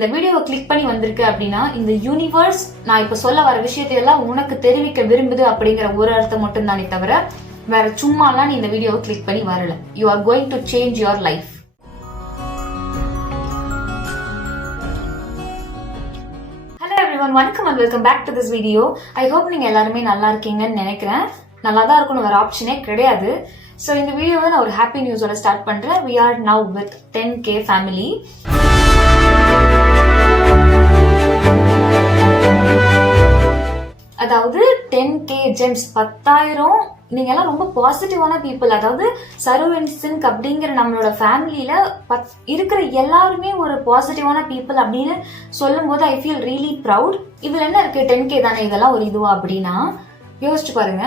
இந்த வீடியோவை கிளிக் பண்ணி வந்திருக்கு அப்படின்னா இந்த யூனிவர்ஸ் நான் இப்ப சொல்ல வர விஷயத்தையெல்லாம் உனக்கு தெரிவிக்க விரும்புது அப்படிங்கிற ஒரு அர்த்தம் மட்டும் தானே தவிர வேற சும்மாலாம் நீ இந்த வீடியோவை கிளிக் பண்ணி வரல. You are going to change your life. Hello everyone, வணக்கம் and welcome back to this video. I hope நீங்க எல்லாருமே நல்லா இருக்கீங்கன்னு நினைக்கிறேன். நல்லா தான் இருக்கணும், வேற ஆப்ஷனே கிடையாது. ஸோ இந்த வீடியோவை நான் ஒரு ஹாப்பி நியூஸோட ஸ்டார்ட் பண்றேன். We are now with 10K family. அதாவது 10K ஜெம்ஸ், 10,000. நீங்க எல்லாம் ரொம்ப பாசிட்டிவான பீப்புள். அதாவது சர்வன்சிங்க் அப்படிங்கிற நம்மளோட ஃபேமிலியில இருக்கிற எல்லாருமே ஒரு பாசிட்டிவான பீப்புள் அப்படின்னு சொல்லும் போது ஐ ஃபீல் ரியலி ப்ரவுட். இதுல என்ன இருக்கு, 10K தானே, இதெல்லாம் ஒரு இதுவா அப்படின்னா யோசிச்சு பாருங்க.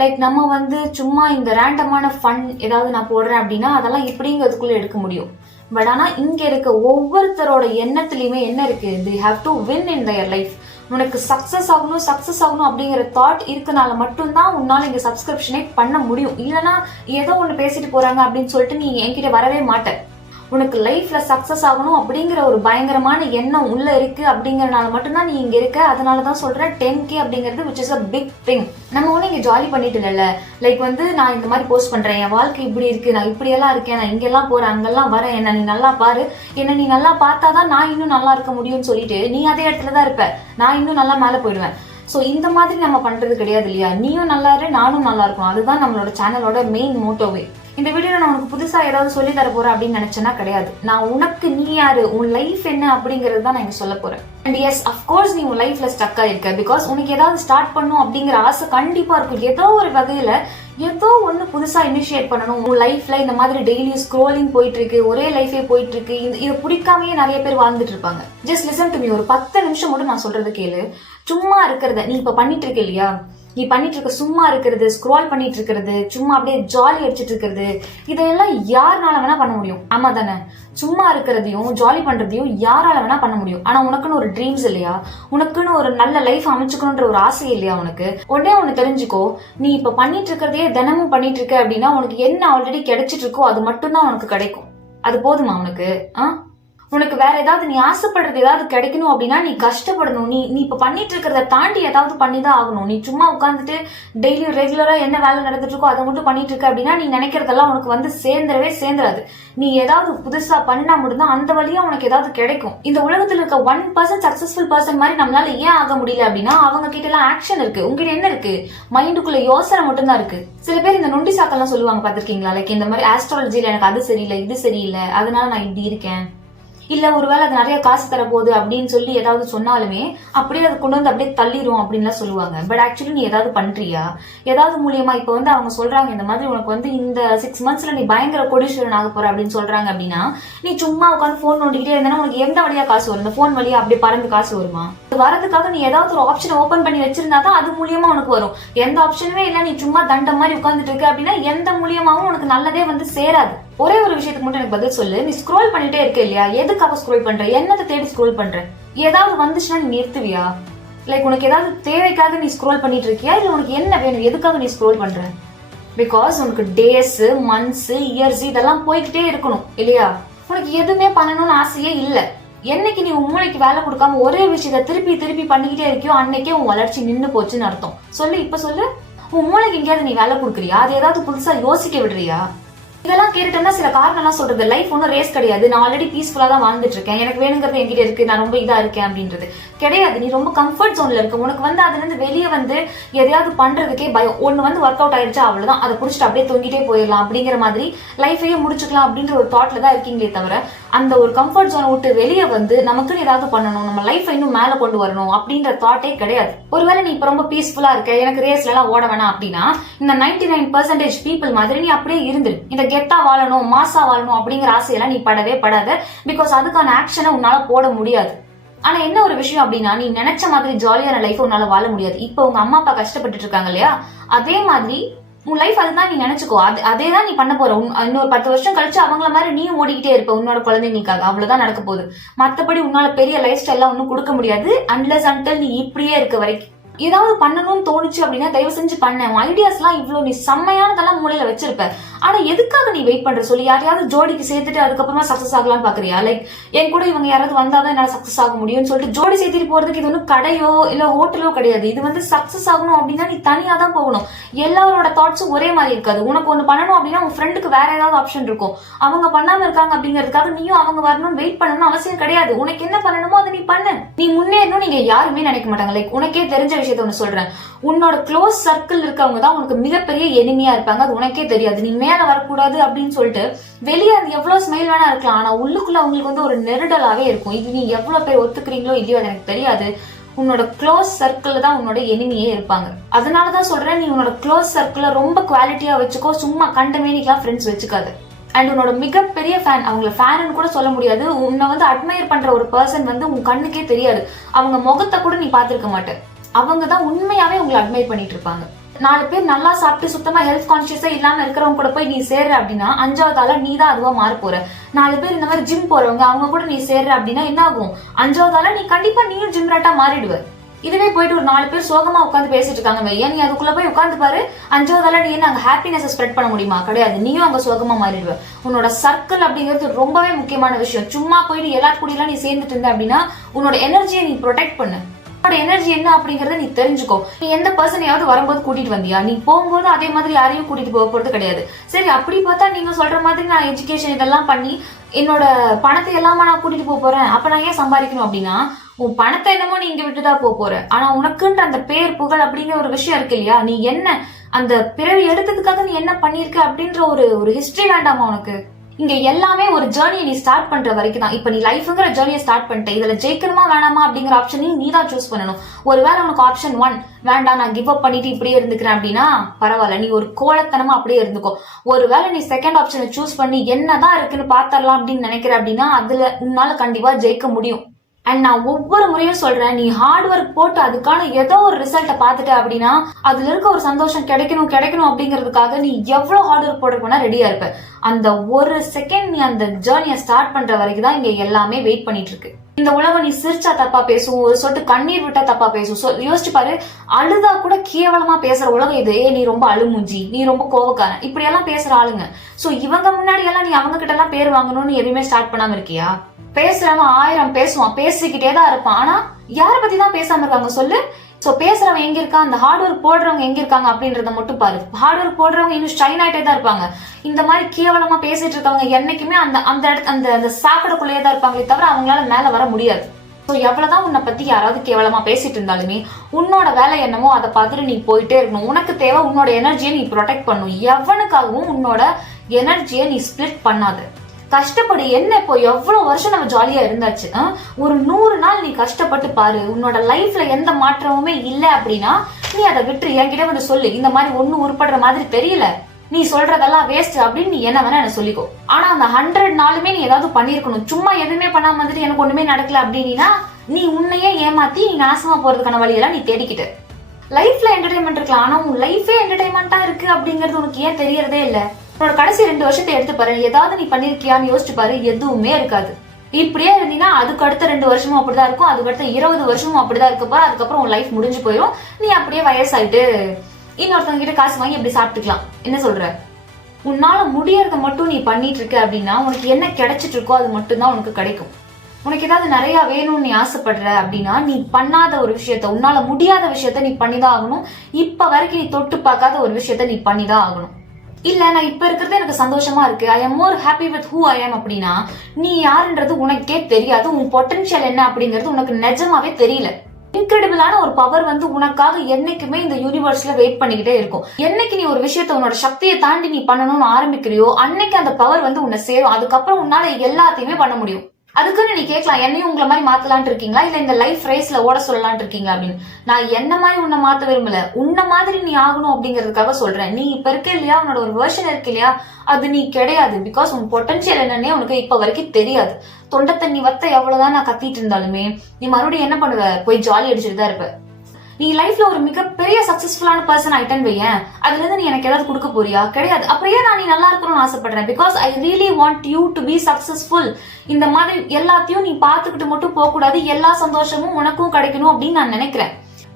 லைக் நம்ம சும்மா இந்த ரேண்டமான ஃபன் ஏதாவது நான் போடுறேன் அப்படின்னா அதெல்லாம் இப்படிங்கிறதுக்குள்ள எடுக்க முடியும். பட் ஆனா இங்க இருக்க ஒவ்வொருத்தரோட எண்ணத்துலயுமே என்ன இருக்கு, they have to win in their life. உனக்கு சக்சஸ் ஆகணும் அப்படிங்கிற தாட் இருக்கனால மட்டும்தான் உன்னால இங்க சப்ஸ்கிரிப்ஷனே பண்ண முடியும். இல்லைன்னா ஏதோ ஒண்ணு பேசிட்டு போறாங்க அப்படின்னு சொல்லிட்டு நீ என்கிட்ட வரவே மாட்ட. உனக்கு லைஃப்ல சக்சஸ் ஆகணும் அப்படிங்கிற ஒரு பயங்கரமான எண்ணம் உள்ள இருக்கு அப்படிங்கறனால மட்டும்தான் நீ இங்க இருக்க. அதனாலதான் சொல்றேன் 10K அப்படிங்கிறது which is a big thing. நம்ம ஒண்ணு இங்க ஜாலி பண்ணிட்டு இல்ல. லைக் நான் இந்த மாதிரி போஸ்ட் பண்றேன், என் வாழ்க்கை இப்படி இருக்கு, நான் இப்படி எல்லாம் இருக்கேன், நான் இங்கெல்லாம் போறேன், அங்கெல்லாம் வரேன், என்ன நீ நல்லா பாரு, என்ன நீ நல்லா பார்த்தாதான் நான் இன்னும் நல்லா இருக்க முடியும்னு சொல்லிட்டு நீ அதே இடத்துலதான் இருப்ப, நான் இன்னும் நல்லா மேல போயிடுவேன். ஸோ இந்த மாதிரி நம்ம பண்றது கிடையாது இல்லையா. நீயும் நல்லா இரு, நானும் நல்லா இருக்கும். அதுதான் நம்மளோட சேனலோட மெயின் மோட்டோவே. இந்த வீடியோல நான் உனக்கு புதுசா ஏதாவது சொல்லி தர போறேன் அப்படின்னு நினைச்சேன்னா கிடையாது. நான் உனக்கு நீ யாரு, உன் லைஃப் என்ன அப்படிங்கறது தான் நான் இங்க சொல்ல போறேன். அண்ட் எஸ், அஃப்கோர்ஸ் நீ உன் லைஃப்ல ஸ்டக் ஆயிருக்க. பிகாஸ் உனக்கு ஏதாவது ஸ்டார்ட் பண்ணும் அப்படிங்கிற ஆசை கண்டிப்பா இருக்கும். ஏதோ ஒரு வகையில ஏதோ ஒண்ணு புதுசா இனிஷியேட் பண்ணணும் உன் லைஃப்ல. இந்த மாதிரி டெய்லி ஸ்க்ரோலிங் போயிட்டு இருக்கு, ஒரே லைஃபே போயிட்டு இருக்கு, இதை பிடிக்காமயே நிறைய பேர் வாழ்ந்துட்டு இருப்பாங்க. Just listen to me. ஒரு 10 நிமிஷம் மட்டும் நான் சொல்றது கேளு. சும்மா இருக்கிறத நீ இப்ப பண்ணிட்டு இருக்க இல்லையா, நீ பண்ணிட்டு இருக்க சும்மா இருக்கிறது, ஸ்க்ரோல் பண்ணிட்டு இருக்கிறது, சும்மா அப்படியே ஜாலி அடிச்சிட்டு இருக்கிறது, இதெல்லாம் யாருனால வேணா பண்ண முடியும். ஆமா தானே? சும்மா இருக்கிறதையும் ஜாலி பண்றதையும் யாரால வேணா பண்ண முடியும். ஆனா உனக்குன்னு ஒரு ட்ரீம்ஸ் இல்லையா, உனக்குன்னு ஒரு நல்ல லைஃப் அமைச்சுக்கணும்ன்ற ஒரு ஆசை இல்லையா உனக்கு? உடனே ஒண்ணு தெரிஞ்சுக்கோ, நீ இப்ப பண்ணிட்டு இருக்கிறதையே தினமும் பண்ணிட்டு இருக்க அப்படின்னா உனக்கு என்ன ஆல்ரெடி கிடைச்சிட்டு இருக்கோ அது மட்டும்தான் உனக்கு கிடைக்கும். அது போதுமா உனக்கு? உனக்கு வேற ஏதாவது நீ ஆசைப்படுறது ஏதாவது கிடைக்கணும் அப்படின்னா நீ கஷ்டப்படணும். நீ இப்ப பண்ணிட்டு இருக்கிறத தாண்டி ஏதாவது பண்ணிதான் ஆகணும். நீ சும்மா உட்காந்துட்டு டெய்லி ரெகுலரா என்ன வேலை நடந்துட்டு இருக்கோ அதை மட்டும் பண்ணிட்டு இருக்க அப்படின்னா நீ நினைக்கிறதெல்லாம் உனக்கு சேர்ந்துடவே சேர்ந்துடாது. நீ ஏதாவது புதுசா பண்ணா மட்டும்தான் அந்த வழியா உனக்கு ஏதாவது கிடைக்கும். இந்த உலகத்துல இருக்க 1% சக்சஸ்ஃபுல் பர்சன் மாதிரி நம்மளால ஏன் ஆக முடியல அப்படின்னா அவங்க கிட்ட எல்லாம் ஆக்ஷன் இருக்கு. உங்ககிட்ட என்ன இருக்கு? மைண்டுக்குள்ள யோசனை மட்டும்தான் இருக்கு. சில பேர் இந்த நொண்டி சாக்கெல்லாம் சொல்லுவாங்க, பாத்திருக்கீங்களா? லைக் இந்த மாதிரி ஆஸ்ட்ராலஜில எனக்கு அது சரியில்லை, இது சரியில்லை, அதனால நான் இப்படி இருக்கேன், இல்ல ஒருவேளை அது நிறைய காசு தர போகுது அப்படின்னு சொல்லி ஏதாவது சொன்னாலுமே அப்படியே அதை கொண்டு வந்து அப்படியே தள்ளிரும் அப்படின்லாம் சொல்லுவாங்க. பட் ஆக்சுவலி நீ ஏதாவது பண்றியா? ஏதாவது மூலியமா இப்ப அவங்க சொல்றாங்க இந்த மாதிரி உனக்கு இந்த 6 monthsல நீ பயங்கர கோடீஸ்வரன் ஆக போற அப்படின்னு சொல்றாங்க அப்படின்னா நீ சும்மா உட்காந்து போன் நோண்டிக்கிட்டே இருந்தா உனக்கு எந்த வழியா காசு வரும்? இந்த போன் வழியா அப்படியே பறந்து காசு வருமா? வரதுக்காக நீ ஏதாவது ஒரு ஆப்ஷன் ஓபன் பண்ணி வச்சிருந்தா தான் அது மூலியமா உனக்கு வரும். எந்த ஆப்ஷனுமே இல்ல, நீ சும்மா தண்டம் மாதிரி உட்காந்துட்டு இருக்க அப்படின்னா எந்த மூலியமாவும் உனக்கு நல்லதே சேராது. ஒரே ஒரு விஷயத்துக்கு மட்டும் எனக்கு பதில் சொல்லு. நீ ஸ்க்ரோல் பண்ணிட்டே இருக்க இல்லையா, எதுக்காக ஸ்க்ரோல் பண்ற? என்னத்தை தேடி ஸ்க்ரோல் பண்ற? ஏதாவது வந்துச்சுன்னா நீ நிறுத்துவியா? லைக் உனக்கு ஏதாவது தேவைக்காக நீ ஸ்க்ரோல் பண்ணிட்டு இருக்கியா, இல்ல உனக்கு என்ன வேணும், எதுக்காக நீ ஸ்க்ரோல் பண்ற? பிகாஸ் உனக்கு டேஸ், மந்த்ஸ், இயர்ஸ் இதெல்லாம் போய்கிட்டே இருக்கணும் இல்லையா? உனக்கு எதுவுமே பண்ணணும்னு ஆசையே இல்ல. என்னைக்கு நீ உன் மூளைக்கு வேலை கொடுக்காம ஒரே விஷயத்த திருப்பி திருப்பி பண்ணிக்கிட்டே இருக்கியோ அன்னைக்கே உன் வளர்ச்சி நின்னு போச்சுன்னு அர்த்தம். சொல்லு, இப்ப சொல்லு. உன் மூளைக்கு எங்கேயாவது நீ வேலை கொடுக்குறியா? அது ஏதாவது புதுசா யோசிக்க விடுறியா? இதெல்லாம் கேட்டுட்டா சில காரணம் எல்லாம் சொல்றது. லைஃப் ஒன்னும் ரேஸ் கிடையாது. நான் ஆல்ரெடி பீஸ்ஃபுல்லா தான் வாழ்ந்துட்டு இருக்கேன், எனக்கு வேணுங்கிறது என்கிட்ட இருக்கு, நான் ரொம்ப இதா இருக்கேன் அப்படின்றது கிடையாது. நீ ரொம்ப கம்ஃபர்ட் ஜோன்ல இருக்க. உனக்கு அதுல இருந்து வெளியே எதையாவது பண்றதுக்கே பயம். ஒண்ணு ஒர்க் அவுட் ஆயிடுச்சா அவ்வளவுதான், அதை புடிச்சிட்டு அப்படியே தொங்கிட்டே போயிடலாம் அப்படிங்கிற மாதிரி லைஃபையே முடிச்சுக்கலாம் அப்படின்ற ஒரு தாட்ல தான் இருக்கீங்களே தவிர அந்த ஒரு கம்ஃபர்ட் ஜோனை விட்டு வெளியே நமக்குன்னு ஏதாவது பண்ணணும், நம்ம லைஃப் இன்னும் மேல கொண்டு வரணும் அப்படின்ற தாட்டே கிடையாது. ஒருவேளை நீ இப்ப ரொம்ப பீஸ்ஃபுல்லா இருக்க, எனக்கு ரேஸ்ல எல்லாம் ஓட வேணாம் அப்படின்னா இந்த 99% பீப்புள் மாதிரி நீ அப்படியே இருந்து இந்த கெத்தா வாழணும், மாசா வாழணும் அப்படிங்கிற ஆசையெல்லாம் நீ படவே படாத. பிகாஸ் அதுக்கான ஆக்ஷனை உன்னால போட முடியாது. ஆனா என்ன ஒரு விஷயம் அப்படின்னா, நீ நினைச்ச மாதிரி ஜாலியான லைஃப் உன்னால வாழ முடியாது. இப்ப உங்க அம்மா அப்பா கஷ்டப்பட்டுட்டு இருக்காங்க இல்லையா, அதே மாதிரி உன் லைஃப் அதுதான் நீ நினைச்சுக்கோ. அதேதான் நீ பண்ண போற. இன்னொரு 10 வருஷம் கழிச்சு அவங்கள மாதிரி நீயும் ஓடிக்கிட்டே இருப்ப உன்னோட குழந்தைங்களுக்காக. அவ்வளவுதான் நடக்க போகுது. மத்தபடி உன்னால பெரிய லைஃப் ஸ்டைல் எல்லாம் ஒன்னும் கொடுக்க முடியாது அன்லெஸ் அன்டில் நீ இப்படியே இருக்க வரைக்கும். ஏதாவது பண்ணணும்னு தோணுச்சு அப்படின்னா தயவு செஞ்சு பண்ண. உன் ஐடியாஸ் எல்லாம் இவ்வளவு நீ செம்மையானதெல்லாம் மூலையில வச்சிருப்ப. ஆனா எதுக்காக நீ வெயிட் பண்ற சொல்லி? யாரையாவது ஜோடிக்கு சேர்த்துட்டு அதுக்கப்புறமா சக்சஸ் ஆகலாம்னு பாக்குறியா? லைக் என் கூட இவங்க யாராவது வந்தாதான் என்னால சக்சஸ் ஆக முடியும்னு சொல்லிட்டு ஜோடி சேர்த்துட்டு போறதுக்கு இது ஒன்றும் கடையோ இல்ல ஹோட்டலோ கிடையாது. இது வந்து சக்சஸ் ஆகணும் அப்படின்னா நீ தனியா தான் போகணும். எல்லாரோட தாட்ஸும் ஒரே மாதிரி இருக்காது. உனக்கு ஒண்ணு பண்ணணும் அப்படின்னா உன் ஃப்ரெண்டுக்கு வேற ஏதாவது ஆப்ஷன் இருக்கும். அவங்க பண்ணாம இருக்காங்க அப்படிங்கிறதுக்காக நீயும் அவங்க வரணும்னு வெயிட் பண்ணணும்னு அவசியம் கிடையாது. உனக்கு என்ன பண்ணணுமோ அதை நீ பண்ணு. நீ முன்னேறணும் நீங்க யாருமே நினைக்க மாட்டாங்க. லைக் உனக்கே தெரிஞ்ச விஷயத்த ஒண்ணு சொல்றேன். உன்னோட க்ளோஸ் சர்க்கிள் இருக்கவங்க தான் உனக்கு மிகப்பெரிய எனிமியா இருப்பாங்க. அது உனக்கே தெரியாது. நீ மேல வரக்கூடாது அப்படின்னு சொல்லிட்டு வெளியே அது எவ்வளவு ஸ்மைல் வேணா இருக்கலாம். ஆனா உள்ளுக்குள்ள அவங்களுக்கு வந்து ஒரு நெருடலாவே இருக்கும். இது நீ எவ்வளவு பேர் ஒத்துக்கிறீங்களோ இல்லையோ அது எனக்கு தெரியாது. உன்னோட க்ளோஸ் சர்க்கிள் தான் உன்னோட எனிமியே இருப்பாங்க. அதனாலதான் சொல்றேன், நீ உன்னோட க்ளோஸ் சர்க்கிள ரொம்ப குவாலிட்டியா வச்சுக்கோ. சும்மா கண்டமேனிக்கெல்லாம் ஃப்ரெண்ட்ஸ் வச்சுக்காது. அண்ட் உன்னோட மிகப்பெரிய ஃபேன், அவங்கள ஃபேன்னு கூட சொல்ல முடியாது, உன்னை வந்து அட்மையர் பண்ற ஒரு பர்சன் வந்து உன் கண்ணுக்கே தெரியாது. அவங்க முகத்தை கூட நீ பார்த்திருக்க மாட்டே. அவங்க தான் உண்மையாவே உங்களை அட்மையர் பண்ணிட்டு இருப்பாங்க. 4 பேர் நல்லா சாப்பிட்டு சுத்தமா ஹெல்த் கான்சியஸா இல்லாம இருக்கிறவங்க கூட போய் நீ சேர்ற அப்படின்னா 5வது ஆளா நீ தான் அதுவா மாற போற. 4 பேர் இந்த மாதிரி ஜிம் போறவங்க அவங்க கூட நீ சேர்ற அப்படின்னா என்ன ஆகும்? 5வது ஆளா நீ கண்டிப்பா நீயும் ஜிம் ராட்டா மாறிடுவ. இதுவே போயிட்டு ஒரு 4 பேர் சோகமா உட்காந்து பேசிட்டு இருக்காங்க வையா, நீ அதுக்குள்ள போய் உட்காந்து பாரு. 5வது ஆளா நீ என்ன அங்க ஹாப்பினஸ் ஸ்ப்ரெட் பண்ண முடியுமா? கிடையாது. நீயும் அங்க சோகமா மாறிடுவ. உன்னோட சர்க்கிள் அப்படிங்கிறது ரொம்பவே முக்கியமான விஷயம். சும்மா போயிட்டு எல்லா கூடியெல்லாம் நீ சேர்ந்துட்டு இருந்த அப்படின்னா உன்னோட எனர்ஜியை நீ ப்ரொடெக்ட் பண்ணு. உன்னோட எனர்ஜி என்ன அப்படிங்கறத நீ தெரிஞ்சுக்கோ. நீ எந்த பர்சனையாவது வரும்போது கூட்டிட்டு வந்தியா? நீ போகும்போது அதே மாதிரி யாரையும் கூட்டிட்டு போக போறது கிடையாது. சரி, அப்படி பார்த்தா நீங்க சொல்ற மாதிரி நான் எஜுகேஷன் இதெல்லாம் பண்ணி என்னோட பணத்தை எல்லாமா நான் கூட்டிட்டு போறேன். அப்ப நான் ஏன் சம்பாதிக்கணும் அப்படின்னா, உன் பணத்தை என்னமோ நீ இங்க விட்டுதான் போற. ஆனா உனக்குன்ற அந்த பேர் புகழ் அப்படிங்கிற ஒரு விஷயம் இருக்கு இல்லையா? நீ என்ன அந்த பிறவி எடுத்ததுக்காக நீ என்ன பண்ணிருக்க அப்படின்ற ஒரு ஹிஸ்டரி வேண்டாமா உனக்கு? இங்க எல்லாமே ஒரு ஜேர்னியை நீ ஸ்டார்ட் பண்ற வரைக்கும் தான். இப்ப நீ லைஃப்ங்கிற ஜேர்னியை ஸ்டார்ட் பண்ணிட்ட. இதுல ஜெயிக்கணுமா வேணாமா அப்படிங்கிற ஆப்ஷனையும் நீ தான் சூஸ் பண்ணணும். ஒருவேளை உனக்கு ஆப்ஷன் 1 வேண்டாம், நான் கிவ் அப் பண்ணிட்டு இப்படியே இருந்துக்கிறேன் அப்படின்னா பரவாயில்ல, நீ ஒரு கோலத்தனமா அப்படியே இருந்துக்கோ. ஒருவேளை நீ செகண்ட் ஆப்ஷனை சூஸ் பண்ணி என்னதான் இருக்குன்னு பாத்தரலாம் அப்படின்னு நினைக்கிற அப்படின்னா அதுல உன்னால கண்டிப்பா ஜெயிக்க முடியும். அண்ட் நான் ஒவ்வொரு முறையும் சொல்றேன், நீ ஹார்ட் ஒர்க் போட்டு அதுக்கான ஏதோ ஒரு ரிசல்ட்டை பார்த்துட்ட அப்படின்னா அதுல இருக்க ஒரு சந்தோஷம் கிடைக்கணும் அப்படிங்கிறதுக்காக நீ எவ்வளவு ஹார்ட் ஒர்க் போடுறதுனா ரெடியா இருப்ப. அந்த ஒரு செகண்ட் நீ அந்த ஜேர்னியை ஸ்டார்ட் பண்ற வரைக்கும் தான் இங்க எல்லாமே வெயிட் பண்ணிட்டு இருக்கு. இந்த உலகம் நீ சிரிச்சா தப்பா பேசும், ஒரு சொட்டு கண்ணீர் விட்டா தப்பா பேசும். யோசிச்சு பாரு, அழுதா கூட கேவலமா பேசுற உலகம் இது. நீ ரொம்ப அழுமுஞ்சி, நீ ரொம்ப கோவக்காரன், இப்படி எல்லாம் பேசுற ஆளுங்க. சோ இவங்க முன்னாடி எல்லாம் நீ அவங்க கிட்ட எல்லாம் பேர் வாங்கணும்னு எதுவுமே ஸ்டார்ட் பண்ணாம இருக்கியா? பேசுறவன் 1000 பேசுவான், பேசிக்கிட்டே தான் இருப்பான். ஆனா யார பத்தி தான் பேசாம இருக்காங்க சொல்லு? சோ பேசுறவன் எங்க இருக்கான், அந்த ஹார்ட் ஒர்க் போடுறவங்க எங்க இருக்காங்க அப்படின்றத மட்டும் பாரு. ஹார்ட் ஒர்க் போடுறவங்க இன்னும் ஷைன் ஆயிட்டே தான் இருப்பாங்க. இந்த மாதிரி கேவலமா பேசிட்டு இருக்கவங்க என்னைக்குமே அந்த சாக்கடைக்குள்ளேயே தான் இருப்பாங்களே தவிர அவங்களால மேல வர முடியாது. ஸோ எவ்வளவுதான் உன்னை பத்தி யாராவது கேவலமா பேசிட்டு இருந்தாலுமே உன்னோட வேலை என்னமோ அதை பார்த்துட்டு நீ போயிட்டே இருக்கணும். உனக்கு தேவை உன்னோட எனர்ஜியை நீ ப்ரொடெக்ட் பண்ணணும். எவனுக்காகவும் உன்னோட எனர்ஜியை நீ ஸ்பிளிட் பண்ணாது. கஷ்டப்படு. என்ன இப்போ எவ்வளவு வருஷம் நம்ம ஜாலியா இருந்தாச்சு. ஒரு 100 நாள் நீ கஷ்டப்பட்டு பாரு. உன்னோட லைஃப்ல எந்த மாற்றமுமே இல்லை அப்படின்னா நீ அதை விட்டு என்கிட்ட வந்து சொல்லு, இந்த மாதிரி ஒன்னும் உருப்படுற மாதிரி தெரியல, நீ சொல்றதெல்லாம் வேஸ்ட் அப்படின்னு நீ என்ன வேணா என்ன சொல்லிக்கோ. ஆனா அந்த 100 நாளுமே நீ ஏதாவது பண்ணிருக்கணும். சும்மா எதுவுமே பண்ணாம வந்துட்டு எனக்கு ஒண்ணுமே நடக்கல அப்படின்னா நீ உன்னையே ஏமாத்தி நீ நாசமா போறதுக்கான வழியெல்லாம் நீ தேடிக்கிட்டு. லைஃப்ல என்டர்டைன்மெண்ட் இருக்கலாம், ஆனா உன் லைஃபே என்டர்டைன்மெண்டா இருக்கு அப்படிங்கிறது உனக்கு ஏன் தெரியறதே இல்ல? உன்னோட கடைசி 2 வருஷத்தை எடுத்து பாரு, ஏதாவது நீ பண்ணிருக்கியான்னு யோசிச்சு பாரு. எதுவுமே இருக்காது. இப்படியே இருந்தீங்கன்னா அதுக்கு அடுத்த 2 வருஷமும் அப்படிதான் இருக்கும், அதுக்கு அடுத்த 20 வருஷமும் அப்படிதான் இருக்க போற. அதுக்கப்புறம் உன் லைஃப் முடிஞ்சு போயிடும். நீ அப்படியே வயசாயிட்டு இன்னொருத்தவங்க கிட்ட காசு வாங்கி அப்படி சாப்பிட்டுக்கலாம். என்ன சொல்ற? உன்னால முடியறத மட்டும் நீ பண்ணிட்டு இருக்க அப்படின்னா உனக்கு என்ன கிடைச்சிட்டு இருக்கோ அது மட்டும்தான் உனக்கு கிடைக்கும். உனக்கு ஏதாவது நிறைய வேணும்னு நீ ஆசைப்படுற அப்படின்னா நீ பண்ணாத ஒரு விஷயத்த, உன்னால முடியாத விஷயத்த நீ பண்ணிதான் ஆகணும். இப்ப வரைக்கும் நீ தொட்டு பார்க்காத ஒரு விஷயத்த நீ பண்ணிதான் ஆகணும். இல்ல நான் இப்ப இருக்கிறது எனக்கு சந்தோஷமா இருக்கு, I am more happy with who I am அப்படின்னா நீ யாருன்றது உனக்கே தெரியாது. உன் பொட்டன்ஷியல் என்ன அப்படிங்கிறது உனக்கு நிஜமாவே தெரியல. இன்கிரெடிபிளான ஒரு பவர் வந்து உனக்காக என்னைக்குமே இந்த யூனிவர்ஸ்ல வெயிட் பண்ணிக்கிட்டே இருக்கும். என்னைக்கு நீ ஒரு விஷயத்த உன்னோட சக்தியை தாண்டி நீ பண்ணணும்னு ஆரம்பிக்கிறியோ அன்னைக்கு அந்த பவர் வந்து உன்னை சேரும். அதுக்கப்புறம் உன்னால எல்லாத்தையுமே பண்ண முடியும். அதுக்குன்னு நீ கேட்கலாம், என்னையும் உங்களை மாதிரி மாத்தலான் இருக்கீங்களா, இல்ல இந்த லைஃப் ரேஸ்ல ஓட சொல்லலான் இருக்கீங்களா அப்படின்னு. நான் என்ன மாதிரி உன்னை மாத்த விரும்பல, உன்ன மாதிரி நீ ஆகணும் அப்படிங்கறதுக்காக சொல்றேன். நீ இப்ப இருக்க இல்லையா, உன்னோட ஒரு வெர்ஷன் இருக்கு இல்லையா, அது நீ கிடையாது. பிகாஸ் உன் பொட்டன்ஷியல் என்னன்னே உனக்கு இப்ப வரைக்கும் தெரியாது. தொண்டை தண்ணி வத்த எவ்வளவுதான் நான் கத்திட்டு இருந்தாலுமே நீ மறுபடியும் என்ன பண்ணுவ, போய் ஜாலி அடிச்சுட்டு தான் இருப்ப. நீ லைஃப்ல ஒரு மிகப்பெரிய சக்சஸ்ஃபுல்லான பர்சன் ஆயிட்டேன்னு வையன், அதுல இருந்து நீ எனக்கு ஏதாவது கொடுக்க போறியா? கிடையாது. அப்புறம் ஏன் நான் நீ நல்லா இருக்கணும்னு ஆசைப்படுறேன்? Because I really want you to be successful. இந்த மாதிரி எல்லாத்தையும் நீ பாத்துக்கிட்டு மட்டும் போக கூடாது, எல்லா சந்தோஷமும் உனக்கும் கிடைக்கணும் அப்படின்னு நான் நினைக்கிறேன்.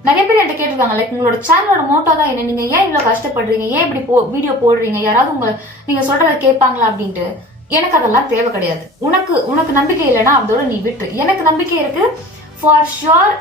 நிறைய பேர் என்கிட்ட கேட்டிருக்காங்க, லைக் உங்களோட சேனலோட மோட்டோ தான் என்ன, நீங்க ஏன் இவ்வளவு கஷ்டப்படுறீங்க, ஏன் இப்படி வீடியோ போடுறீங்க, யாராவது நீங்க சொல்றதை கேட்பாங்களா அப்படின்ட்டு. எனக்கு அதெல்லாம் தேவை கிடையாது. உனக்கு நம்பிக்கை இல்லைன்னா அதோட நீ விட்டு. எனக்கு நம்பிக்கை இருக்கு ஃபார் ஷுர்.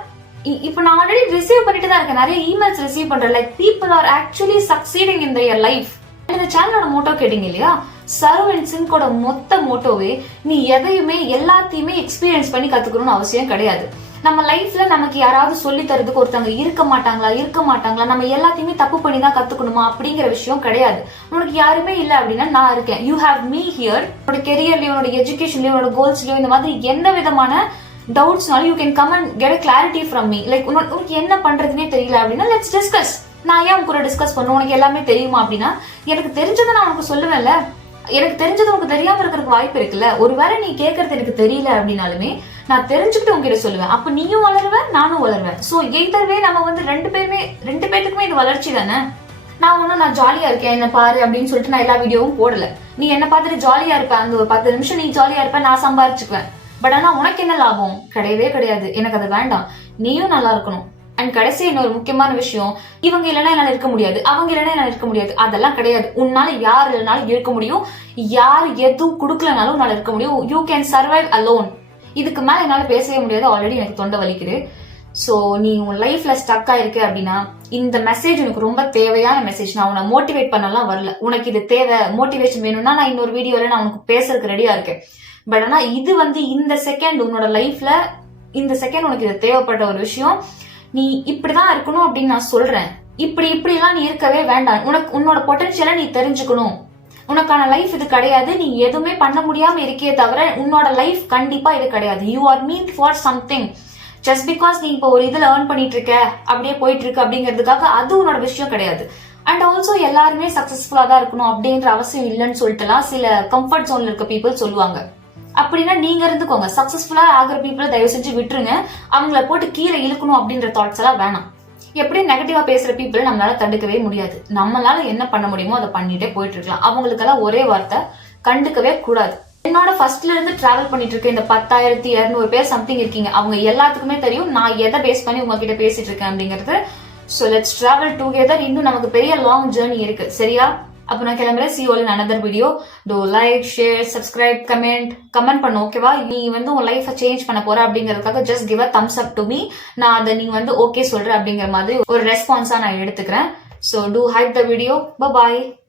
இப்ப நான் ஆல்ரெடி ரிசீவ் பண்ணிட்டு தான் இருக்கேன், நிறைய இமெயில்ஸ் ரிசீவ் பண்றேன், like people are actually succeeding in their life. இந்த சேனலோட மோட்டோ கேட்டீங்க இல்லையா, சரு அண்ட் சிங்கோட மொத்த மோட்டோவே நீ எதையுமே எல்லாத்தையுமே எக்ஸ்பீரியன்ஸ் பண்ணி கத்துக்கணும்னு அவசியம் கிடையாது. நம்ம லைஃப்ல நமக்கு யாராவது சொல்லி தரதுக்கு ஒருத்தவங்க இருக்க மாட்டாங்களா, நம்ம எல்லாத்தையுமே தப்பு பண்ணி தான் கத்துக்கணுமா அப்படிங்கிற விஷயம் கிடையாது. உனக்கு யாருமே இல்லை அப்படின்னா நான் இருக்கேன். You have me here. உன்னோட கெரியர்லயோ, உன்னோட எஜுகேஷன்லயோ, உன்னோட கோல்ஸ்லயோ இந்த மாதிரி எந்த விதமான டவுட்ஸ்னாலும் you can come and get clarity from me. Like உனக்கு என்ன பண்றதுன்னே தெரியல அப்படின்னா லெட்ஸ் டிஸ்கஸ். நான் ஏன் உங்க கூட டிஸ்கஸ் பண்ணுவேன், உனக்கு எல்லாமே தெரியுமா அப்படின்னா எனக்கு தெரிஞ்சதை நான் உனக்கு சொல்லுவேன்ல. எனக்கு தெரிஞ்சது உனக்கு தெரியாம இருக்கிறதுக்கு வாய்ப்பு இருக்குல்ல. ஒருவேளை நீ கேட்கறது எனக்கு தெரியல அப்படின்னாலுமே நான் தெரிஞ்சுக்கிட்டு உங்ககிட்ட சொல்லுவேன். அப்ப நீயும் வளருவேன், நானும் வளருவேன். சோ எய்தர்வே நம்ம ரெண்டு பேருக்குமே இது வளர்ச்சி தானே. நான் ஜாலியா இருக்கேன் என்ன பாரு அப்படின்னு சொல்லிட்டு நான் எல்லா வீடியோவும் போடல. நீ என்ன பார்த்துட்டு ஜாலியா இருப்ப, அந்த ஒரு 10 நிமிஷம் நீ ஜாலியா இருப்ப, நான் சம்பாரிச்சுக்குவேன். பட் ஆனா உனக்கு என்ன லாபம்? கிடையவே கிடையாது. எனக்கு அது வேண்டாம். நீயும் நல்லா இருக்கணும். அண்ட் கடைசி இன்னொரு முக்கியமான விஷயம், இவங்க இல்லைன்னா என்னால இருக்க முடியாது, அவங்க இல்லைன்னா என்னால இருக்க முடியாது, அதெல்லாம் கிடையாது. உன்னால யார் இல்லைனாலும் இருக்க முடியும், யார் எதுவும் கொடுக்கலனாலும் உன்னால இருக்க முடியும். You can survive alone. இதுக்கு மேல என்னால பேசவே முடியாது, ஆல்ரெடி எனக்கு தொண்டை வலிக்குது. சோ நீ உன் லைஃப்ல ஸ்டக் ஆயிருக்கு அப்படின்னா இந்த மெசேஜ் உனக்கு ரொம்ப தேவையான மெசேஜ். நான் உன்னை மோட்டிவேட் பண்ணலாம் வரல, உனக்கு இது தேவை, மோட்டிவேஷன் வேணும்னா நான் இன்னொரு வீடியோல நான் உனக்கு பேசுறதுக்கு ரெடியா இருக்கேன். பட் ஆனா இது இந்த செகண்ட் உன்னோட லைஃப்ல இந்த செகண்ட் உனக்கு இது தேவைப்பட்ட ஒரு விஷயம். நீ இப்படிதான் இருக்கணும் அப்படின்னு நான் சொல்றேன். இப்படி எல்லாம் நீ இருக்கவே வேண்டாம். உன்னோட பொட்டன்ஷியலை நீ தெரிஞ்சுக்கணும். உனக்கான லைஃப் இது கிடையாது. நீ எதுவுமே பண்ண முடியாம இருக்கே தவிர உன்னோட லைஃப் கண்டிப்பா இது கிடையாது. You are mean for something. Just because நீ இப்போ ஒரு இதுல ஏர்ன் பண்ணிட்டு இருக்க, அப்படியே போயிட்டு இருக்கு அப்படிங்கிறதுக்காக அது உன்னோட விஷயம் கிடையாது. அண்ட் ஆல்சோ எல்லாருமே சக்சஸ்ஃபுல்லா தான் இருக்கணும் அப்படின்ற அவசியம் இல்லைன்னு சொல்லிட்டுலாம் சில கம்ஃபர்ட் ஜோன்ல இருக்க பீப்புள் சொல்லுவாங்க. அப்படின்னா நீங்க இருந்துக்கோங்க. சக்சஸ்ஃபுல்லா ஆகிற பீப்புளை தயவு செஞ்சு விட்டுருங்க. அவங்கள போட்டு கீழே இழுக்கணும் அப்படின்ற தாட்ஸ் எல்லாம் வேணாம். எப்படி நெகட்டிவா பேசுற பீப்புளை நம்மளால தடுக்கவே முடியாது. நம்மளால என்ன பண்ண முடியுமோ அதை பண்ணிட்டே போயிட்டு இருக்கலாம். அவங்களுக்கெல்லாம் ஒரே வார்த்தை, கண்டுக்கவே கூடாது. என்னோட ஃபர்ஸ்ட்ல இருந்து டிராவல் பண்ணிட்டு இருக்க இந்த 10,200 பேர் சம்திங் இருக்கீங்க. அவங்க எல்லாத்துக்குமே தெரியும் நான் எதை பேஸ் பண்ணி உங்ககிட்ட பேசிட்டு இருக்கேன் அப்படிங்கிறது. So let's travel together. இன்னும் நமக்கு பெரிய லாங் ஜேர்னி இருக்கு, சரியா? அப்ப நான் கிளம்புறேன். see you all in another video. do like, share, subscribe, comment பண்ணு, ஓகேவா? நீ உன் லைஃப சேஞ்ச் பண்ண போற அப்படிங்கறதுக்காக just give a thumbs up to me. நான் அதை நீ ஓகே சொல்ற அப்படிங்கிற மாதிரி ஒரு ரெஸ்பான்ஸா நான் எடுத்துக்கிறேன். so do hype the video. bye bye.